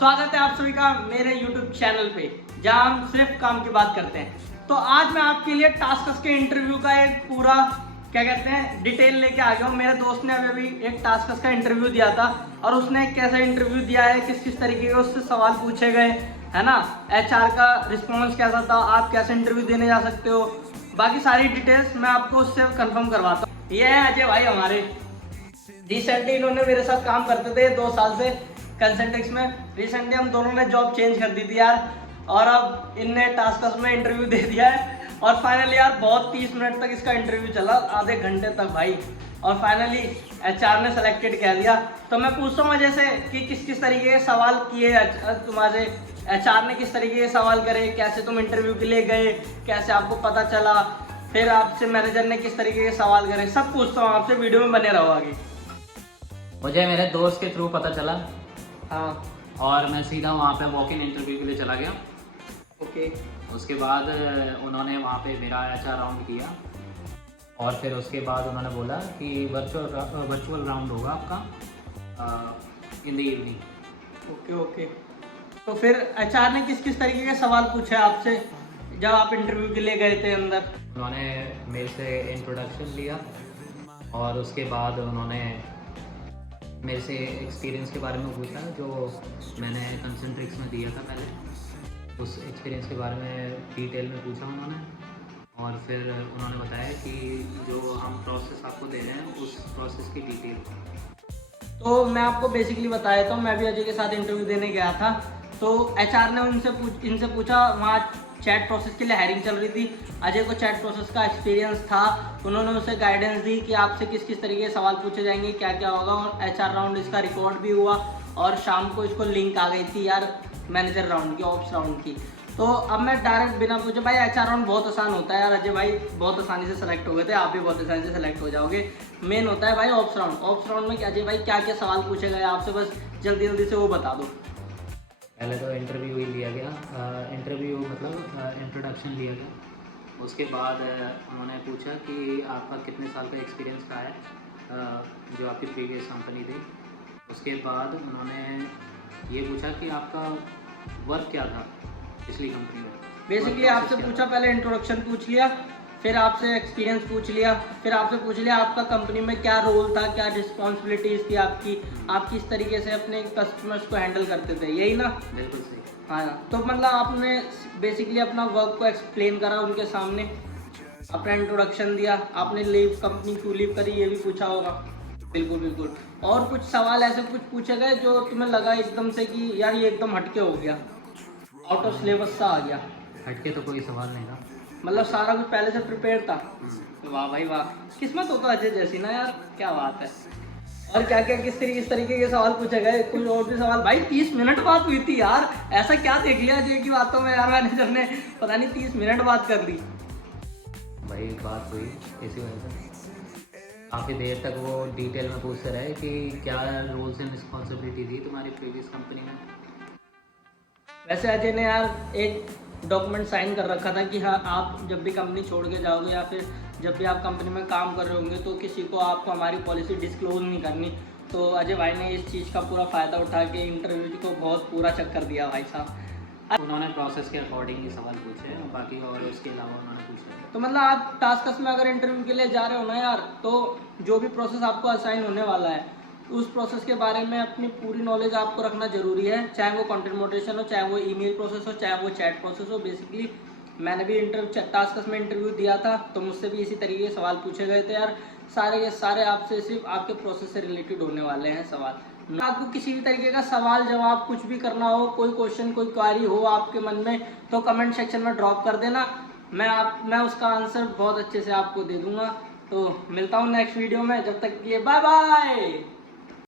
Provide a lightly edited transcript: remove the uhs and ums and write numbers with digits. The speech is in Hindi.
स्वागत है आप सभी का मेरे YouTube चैनल पे, जहां हम सिर्फ काम की बात करते हैं। तो आज मैं आपके लिए टास्कस के इंटरव्यू का एक पूरा क्या कहते हैं डिटेल लेके आ गया हूँ। मेरे दोस्त ने अभी एक टास्कस का इंटरव्यू दिया था और उसने कैसा इंटरव्यू दिया है, किस किस तरीके के उससे सवाल पूछे गए, है ना, HR का रिस्पॉन्स कैसा था, आप कैसे इंटरव्यू देने जा सकते हो, बाकी सारी डिटेल्स मैं आपको उससे कंफर्म करवाता हूँ। ये है अजय भाई हमारे, रिसेंटली इन्होंने मेरे साथ काम करते थे 2 साल से कंसल्टेक्स में। रिसेंटली हम दोनों ने जॉब चेंज कर दी थी यार, और अब इनने टास्कस में इंटरव्यू दे दिया है और फाइनली यार बहुत 30 मिनट तक इसका इंटरव्यू चला, आधे घंटे तक भाई, और फाइनली HR ने सेलेक्टेड कह दिया। तो मैं पूछता हूँ जैसे कि किस किस तरीके के सवाल किए तुम्हारे, HR ने किस तरीके के सवाल करे, कैसे तुम इंटरव्यू के लिए गए, कैसे आपको पता चला, फिर आपसे मैनेजर ने किस तरीके के सवाल करे, सब पूछता हूँ आपसे। वीडियो में बने रहो आगे। मुझे मेरे दोस्त के थ्रू पता चला हाँ और मैं सीधा वहाँ पे वॉक इन इंटरव्यू के लिए चला गया। ओके। उसके बाद उन्होंने वहाँ पे मेरा HR राउंड किया और फिर उसके बाद उन्होंने बोला कि वर्चुअल राउंड होगा आपका in the evening. Okay okay. तो फिर HR ने किस किस तरीके के सवाल पूछे आपसे जब आप इंटरव्यू के लिए गए थे अंदर? उन्होंने मेरे से इंट्रोडक्शन लिया और उसके बाद उन्होंने मेरे से एक्सपीरियंस के बारे में पूछा जो मैंने कंसंट्रिक्स में दिया था पहले, उस एक्सपीरियंस के बारे में डिटेल में पूछा उन्होंने। और फिर उन्होंने बताया कि जो हम प्रोसेस आपको दे रहे हैं उस प्रोसेस की डिटेल। तो मैं आपको बेसिकली बताया था, मैं भी अजय के साथ इंटरव्यू देने गया था। तो HR ने इनसे पूछा, वहाँ चैट प्रोसेस के लिए हायरिंग चल रही थी, अजय को चैट प्रोसेस का एक्सपीरियंस था, उन्होंने उसे गाइडेंस दी कि आपसे किस किस तरीके के सवाल पूछे जाएंगे, क्या क्या होगा। और HR राउंड इसका रिकॉर्ड भी हुआ और शाम को इसको लिंक आ गई थी यार मैनेजर राउंड की, ऑप्स राउंड की। तो अब मैं डायरेक्ट बिना पूछे, भाई HR राउंड बहुत आसान होता है यार, अजय भाई बहुत आसानी से सेलेक्ट हो गए थे, आप भी बहुत आसानी से सेलेक्ट हो जाओगे। मेन होता है भाई ऑप्स राउंड। ऑप्स राउंड में अजय भाई क्या क्या सवाल पूछे गए आपसे, बस जल्दी जल्दी से वो बता दो। पहले तो इंटरव्यू ही लिया गया, इंटरव्यू मतलब इंट्रोडक्शन लिया गया। उसके बाद उन्होंने पूछा कि आपका कितने साल का एक्सपीरियंस रहा है जो आपकी प्रीवियस कंपनी थी। उसके बाद उन्होंने ये पूछा कि आपका वर्क क्या था पिछली कंपनी में। बेसिकली आपसे पूछा, पहले इंट्रोडक्शन पूछ लिया, फिर आपसे एक्सपीरियंस पूछ लिया, फिर आपसे पूछ लिया आपका कंपनी में क्या रोल था, क्या रिस्पॉन्सिबिलिटीज़ थी आपकी, आप किस तरीके से अपने कस्टमर्स को हैंडल करते थे, यही ना? बिल्कुल सही। हाँ, तो मतलब आपने बेसिकली अपना वर्क को एक्सप्लेन करा उनके सामने, अपना इंट्रोडक्शन दिया, आपने लीव, कंपनी क्यों लीव करी, ये भी पूछा होगा। बिल्कुल बिल्कुल। और कुछ सवाल ऐसे कुछ पूछे गए जो तुम्हें लगा एकदम से कि यार ये एकदम हटके हो गया, आउट ऑफ सिलेबस सा आ गया? हटके तो कोई सवाल नहीं था, मतलब सारा कुछ पहले से प्रिपेयर था। वाह भाई वाह, किस्मत होता अजय जैसी ना यार, क्या बात है। और क्या क्या किस तरीके के सवाल पूछे गए, कुछ और भी सवाल? भाई 30 मिनट बात हुई थी यार, ऐसा क्या देख लिया अजय की बातों में यार, मैनेजर ने पता नहीं 30 मिनट बात कर ली। भाई बात हुई इसी वजह से काफ़ी देर तक वो डिटेल में पूछते रहे कि क्या रोल्स एंड रिस्पॉन्सिबिलिटी थी तुम्हारी प्रीवियस कंपनी में। वैसे अजय ने यार एक डॉक्यूमेंट साइन कर रखा था कि हाँ आप जब भी कंपनी छोड़ के जाओगे या फिर जब भी आप कंपनी में काम कर रहे होंगे तो किसी को आपको हमारी पॉलिसी डिस्क्लोज नहीं करनी। तो अजय भाई ने इस चीज़ का पूरा फ़ायदा उठा के इंटरव्यू को बहुत पूरा चक्कर दिया भाई साहब। उन्होंने प्रोसेस के अकॉर्डिंग ही सवाल पूछे और बाकी और उसके अलावा उन्होंने पूछा। तो मतलब आप टास्कस में अगर इंटरव्यू के लिए जा रहे हो ना यार, तो जो भी प्रोसेस आपको असाइन होने वाला है उस प्रोसेस के बारे में अपनी पूरी नॉलेज आपको रखना जरूरी है, चाहे वो कंटेंट मॉडरेशन हो, चाहे वो ईमेल प्रोसेस हो, चाहे वो चैट प्रोसेस हो। बेसिकली मैंने भी टास्कस में इंटरव्यू दिया था तो मुझसे भी इसी तरीके के सवाल पूछे गए थे यार, सारे के सारे आपसे सिर्फ आपके प्रोसेस से रिलेटेड होने वाले हैं सवाल। आपको किसी भी तरीके का सवाल जवाब कुछ भी करना हो, कोई क्वेश्चन कोई क्वारी हो आपके मन में, तो कमेंट सेक्शन में ड्रॉप कर देना, मैं उसका आंसर बहुत अच्छे से आपको दे दूंगा। तो मिलता हूँ नेक्स्ट वीडियो में, जब तक के लिए बाय बाय।